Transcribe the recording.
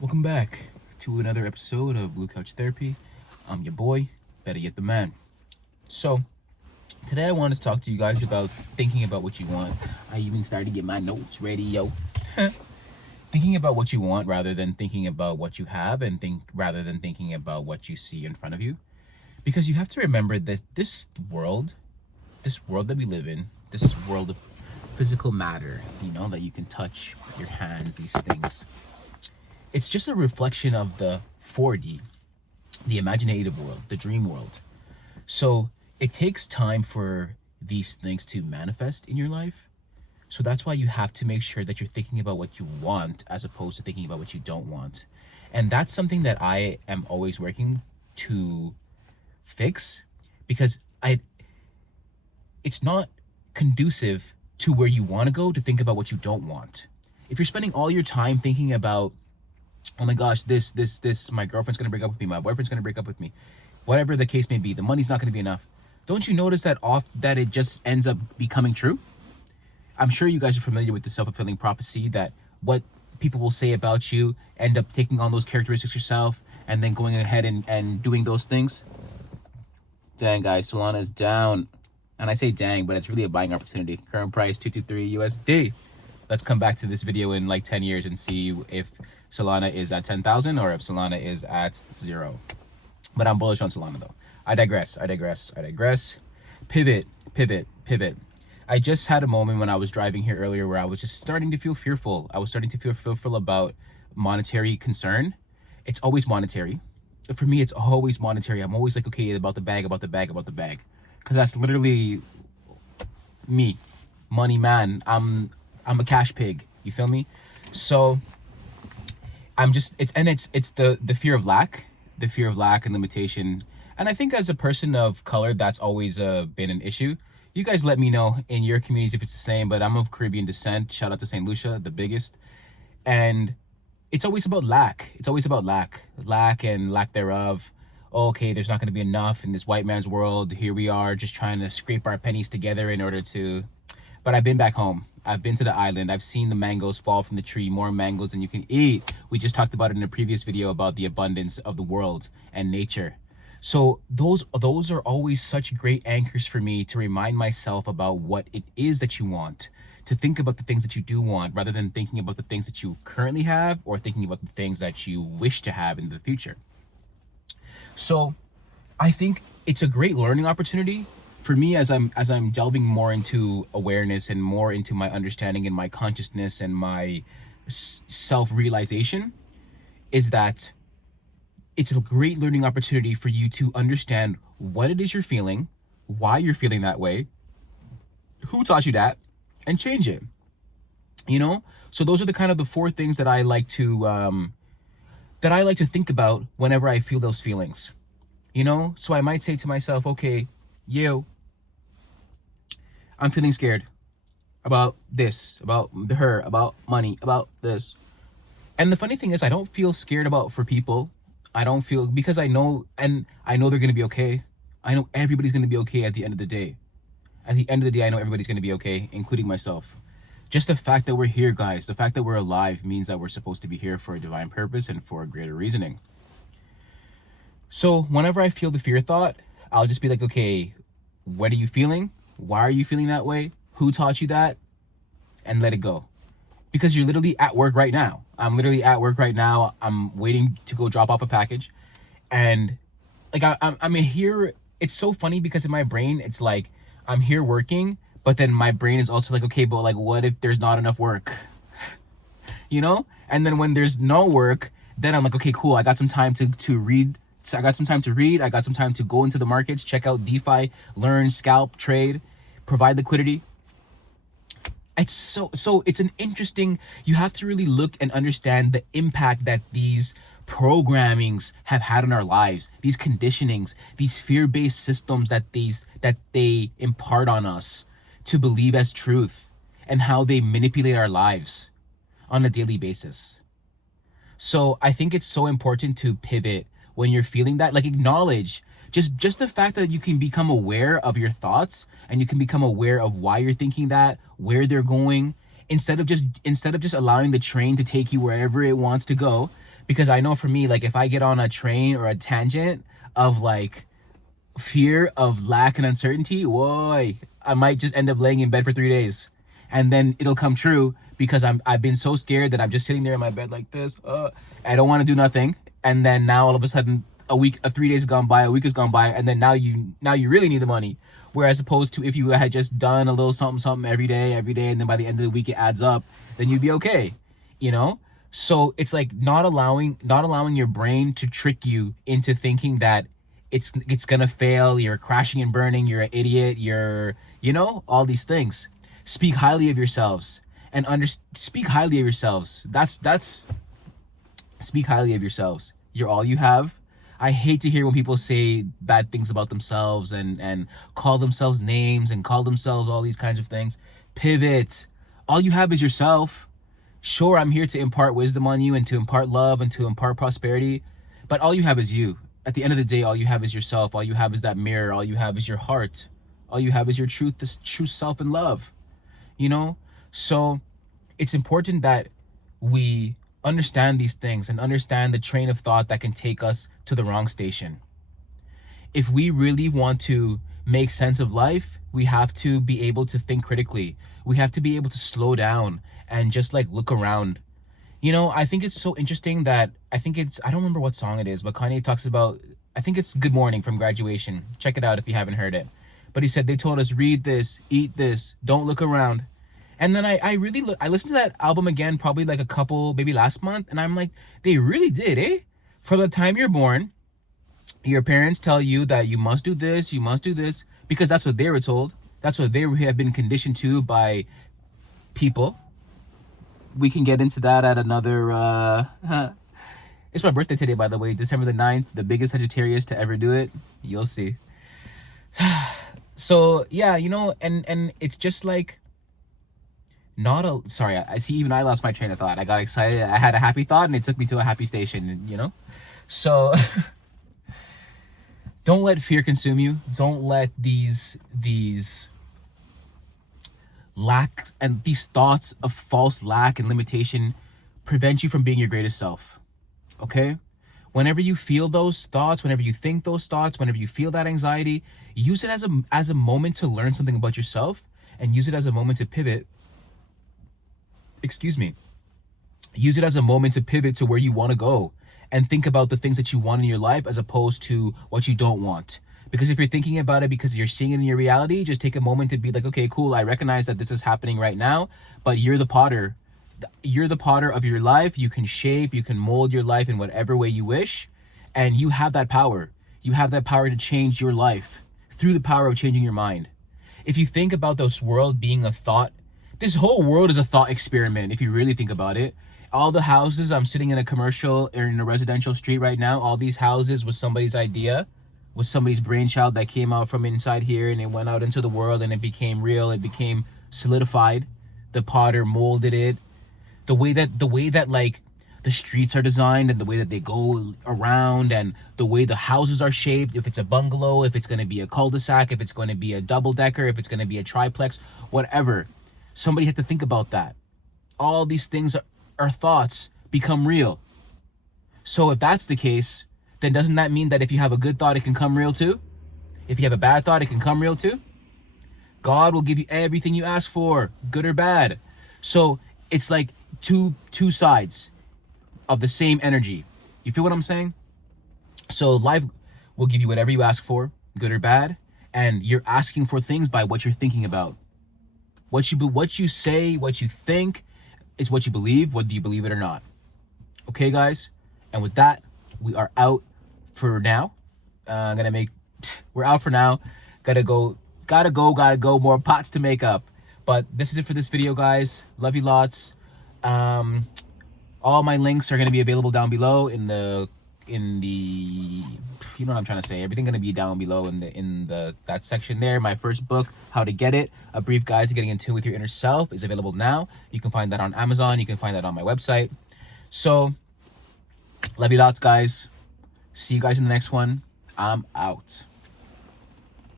Welcome back to another episode of Blue Couch Therapy. I'm your boy, better yet the man. So, today I want to talk to you guys about thinking about what you want. I even started to get my notes ready, yo. Thinking about what you want rather than thinking about what you have, and rather than thinking about what you see in front of you. Because you have to remember that this world that we live in, this world of physical matter, that you can touch with your hands, these things, it's just a reflection of the 4D, the imaginative world, the dream world. So it takes time for these things to manifest in your life. So that's why you have to make sure that you're thinking about what you want as opposed to thinking about what you don't want. And that's something that I am always working to fix, because it's not conducive to where you want to go to think about what you don't want. If you're spending all your time thinking about, oh my gosh, this, my girlfriend's gonna break up with me, my boyfriend's gonna break up with me, whatever the case may be, the money's not gonna be enough. Don't you notice that it just ends up becoming true? I'm sure you guys are familiar with the self-fulfilling prophecy, that what people will say about you end up taking on those characteristics yourself and then going ahead and doing those things. Dang, guys, Solana is down. And I say dang, but it's really a buying opportunity. Current price, 223 USD. Let's come back to this video in like 10 years and see if Solana is at 10,000 or if Solana is at 0. But I'm bullish on Solana though. I digress. Pivot. I just had a moment when I was driving here earlier where I was just starting to feel fearful. I was starting to feel fearful about monetary concern. It's always monetary. For me, it's always monetary. I'm always like, okay, about the bag. Because that's literally me. Money man. I'm a cash pig. You feel me? So I'm just, it's the fear of lack, and limitation. And I think as a person of color, that's always been an issue. You guys let me know in your communities if it's the same, but I'm of Caribbean descent. Shout out to St. Lucia, the biggest. And it's always about lack. Lack and lack thereof. Okay, there's not going to be enough in this white man's world. Here we are just trying to scrape our pennies together in order to... But I've been back home. I've been to the island. I've seen the mangoes fall from the tree, more mangoes than you can eat. We just talked about it in a previous video about the abundance of the world and nature. So those are always such great anchors for me to remind myself about what it is that you want, to think about the things that you do want rather than thinking about the things that you currently have or thinking about the things that you wish to have in the future. So I think it's a great learning opportunity for me as I'm delving more into awareness and more into my understanding and my consciousness and my self-realization, is that it's a great learning opportunity for you to understand what it is you're feeling, why you're feeling that way, who taught you that, and change it. So those are the 4 things that I like to think about whenever I feel those feelings. So I might say to myself, okay, I'm feeling scared about this, about her, about money, about this. And the funny thing is, I don't feel scared for people. I don't feel, because I know they're going to be okay. I know everybody's going to be okay at the end of the day. At the end of the day, I know everybody's going to be okay, including myself. Just the fact that we're here, guys, the fact that we're alive means that we're supposed to be here for a divine purpose and for a greater reasoning. So whenever I feel the fear thought, I'll just be like, okay, what are you feeling? Why are you feeling that way? Who taught you that? And let it go. Because you're literally at work right now. I'm literally at work right now. I'm waiting to go drop off a package. And like, I'm here. It's so funny because in my brain, it's like, I'm here working, but then my brain is also like, okay, but like, what if there's not enough work? And then when there's no work, then I'm like, okay, cool. I got some time to read. So I got some time to read. I got some time to go into the markets, check out DeFi, learn, scalp, trade, provide liquidity. It's so it's an interesting, you have to really look and understand the impact that these programmings have had on our lives, these conditionings, these fear-based systems that they impart on us to believe as truth, and how they manipulate our lives on a daily basis. So I think it's so important to pivot when you're feeling that, like acknowledge just the fact that you can become aware of your thoughts and you can become aware of why you're thinking that, where they're going, instead of just allowing the train to take you wherever it wants to go. Because I know for me, like if I get on a train or a tangent of like fear of lack and uncertainty, boy, I might just end up laying in bed for 3 days, and then it'll come true because I've been so scared that I'm just sitting there in my bed like this. I don't want to do nothing, and then now all of a sudden a 3 days gone by, a week has gone by, and then now you really need the money. Whereas opposed to if you had just done a little something every day, and then by the end of the week it adds up, then you'd be okay, you know. So it's like not allowing your brain to trick you into thinking that it's gonna fail, you're crashing and burning, you're an idiot, you're, you know, all these things. Speak highly of yourselves and speak highly of yourselves. That's speak highly of yourselves. You're all you have. I hate to hear when people say bad things about themselves and call themselves names and call themselves all these kinds of things. Pivot. All you have is yourself. Sure, I'm here to impart wisdom on you and to impart love and to impart prosperity, but all you have is you. At the end of the day, all you have is yourself. All you have is that mirror. All you have is your heart. All you have is your truth, this true self and love, you know? So it's important that we understand these things and understand the train of thought that can take us to the wrong station. If we really want to make sense of life, we have to be able to think critically. We have to be able to slow down and just like look around. You know, I think it's so interesting that I don't remember what song it is, but Kanye talks about, I think it's Good Morning from Graduation. Check it out if you haven't heard it. But he said, they told us, read this, eat this, don't look around. And then I listened to that album again, probably like a couple, maybe last month. And I'm like, they really did, eh? From the time you're born, your parents tell you that you must do this, because that's what they were told. That's what they have been conditioned to by people. We can get into that at another, it's my birthday today, by the way, December the 9th, the biggest Sagittarius to ever do it. You'll see. So yeah, you know, and it's just like, sorry, I see, even I lost my train of thought. I got excited. I had a happy thought and it took me to a happy station, you know? So don't let fear consume you. Don't let these lack and these thoughts of false lack and limitation prevent you from being your greatest self. Okay? Whenever you feel those thoughts, whenever you think those thoughts, whenever you feel that anxiety, use it as a moment to learn something about yourself and use it as a moment to pivot. Excuse me. Use it as a moment to pivot to where you want to go and think about the things that you want in your life as opposed to what you don't want. Because if you're thinking about it because you're seeing it in your reality, just take a moment to be like, okay, cool, I recognize that this is happening right now, but you're the potter. You're the potter of your life. You can shape, you can mold your life in whatever way you wish, and you have that power. You have that power to change your life through the power of changing your mind. If you think about this world being a thought, this whole world is a thought experiment, if you really think about it. All the houses, I'm sitting in a commercial or in a residential street right now, all these houses was somebody's idea, was somebody's brainchild that came out from inside here and it went out into the world and it became real, it became solidified. The potter molded it. The way that like the streets are designed and the way that they go around and the way the houses are shaped, if it's a bungalow, if it's going to be a cul-de-sac, if it's going to be a double-decker, if it's going to be a triplex, whatever. Somebody had to think about that. All these things are thoughts become real. So if that's the case, then doesn't that mean that if you have a good thought, it can come real too? If you have a bad thought, it can come real too? God will give you everything you ask for, good or bad. So it's like two sides of the same energy. You feel what I'm saying? So life will give you whatever you ask for, good or bad, and you're asking for things by what you're thinking about. What you say, what you think is what you believe, whether you believe it or not. Okay, guys? And with that, we are out for now. We're out for now. Gotta go. More pots to make up. But this is it for this video, guys. Love you lots. All my links are going to be available down below in the you know what I'm trying to say. Everything going to be down below in that section there. My first book, How to Get It, A Brief Guide to Getting in Tune with Your Inner Self, is available now. You can find that on Amazon. You can find that on my website. So, love you lots, guys. See you guys in the next one. I'm out.